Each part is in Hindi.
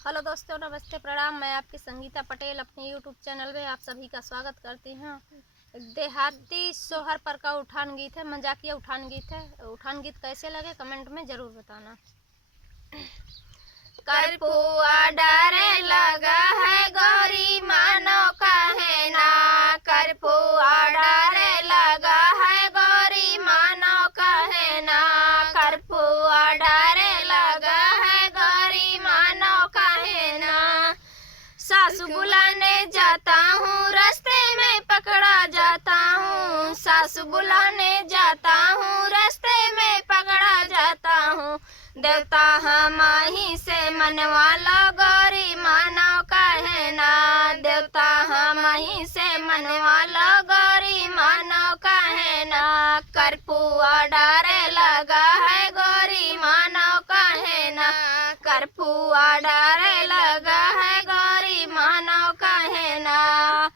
हेलो दोस्तों, नमस्ते, प्रणाम। मैं आपकी संगीता पटेल अपने यूट्यूब चैनल में आप सभी का स्वागत करती हूँ। देहाती सोहर पर का उठान गीत है, मजाकिया उठान गीत है। उठान गीत कैसे लगे कमेंट में ज़रूर बताना। करपुआ डरे लगा है गौरी मानो कहे ना, करपुआ डरे लगा है गौरी मानो कहे ना, करपुआ डरे लगा है गौरी मानो कहे ना। सासू बुलाने जाता हूँ रास्ते में पकड़ा जाता हूँ, सासू बुलाने जाता हूँ रास्ते में पकड़ा जाता हूँ। देवता हमाही से मनवा लो गौरी मानो कहे ना, देवता हमाही से मनवा लो गौरी मानो कहे ना। करपुआ डरे लगा है गौरी मानो कहे ना, करपुआ डरे लगा है गौरी मानो कहे ना।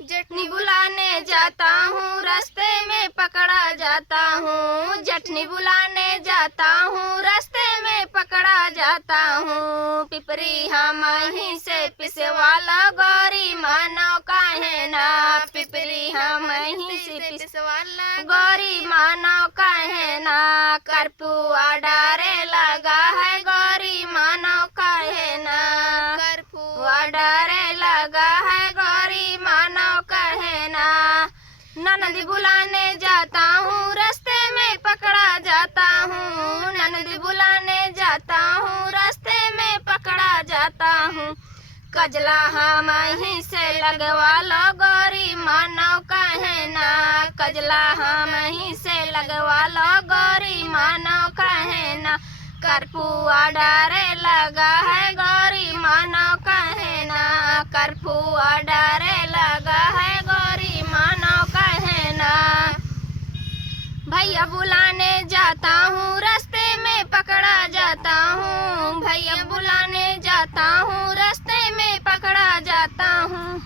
जटनी बुलाने जाता हूँ रास्ते में पकड़ा जाता हूँ, जटनी बुलाने जाता हूँ रास्ते में पकड़ा जाता हूँ। पिपरी हमाही से पिसवाला गौरी मानो कहे ना, पिपरी हमाही से पिसवाला गौरी मानो कहे ना। करपुआ डरे लगा है गौरी मानो कहे ना, करपुआ डरे लगा है गौरी मानो कहे ना। ननद बुलाने जाता हूँ रास्ते में पकड़ा जाता हूँ, ननद बुलाने जाता हूँ रास्ते में पकड़ा जाता हूँ। कजला हमाही से लगवा लो गौरी मानो कहे ना, कजला हमाही से लगवा लो गौरी मानो कहे ना। करपुआ डरे लगा है गौरी मानो कहे ना, करपुआ डरे लगा है गौरी मानो कहे ना। भैया बुलाने जाता हूँ रास्ते में पकड़ा जाता हूँ, भैया बुलाने जाता हूँ रास्ते में पकड़ा जाता हूँ।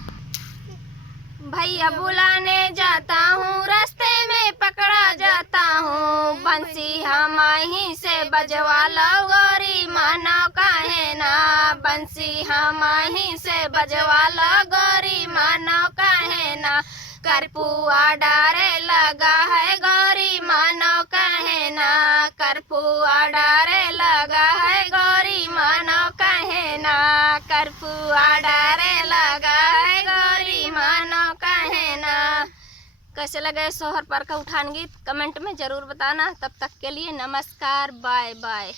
भैया बुलाने जाता हूँ रास्ते में पकड़ा जाता हूँ। बंसी हमाही से बजवा लो गौरी मानो कहे ना, बंसी हमाही से बजवा लो गौरी मानो कहे ना। करपुआ डरे लगा है गौरी मानो कहे ना, करपुआ डरे लगा है गौरी मानो कहे ना, करपुआ डरे लगा है गौरी मानो कहे ना। कैसे लगे सोहर पर का उठान गीत कमेंट में ज़रूर बताना। तब तक के लिए नमस्कार, बाय बाय।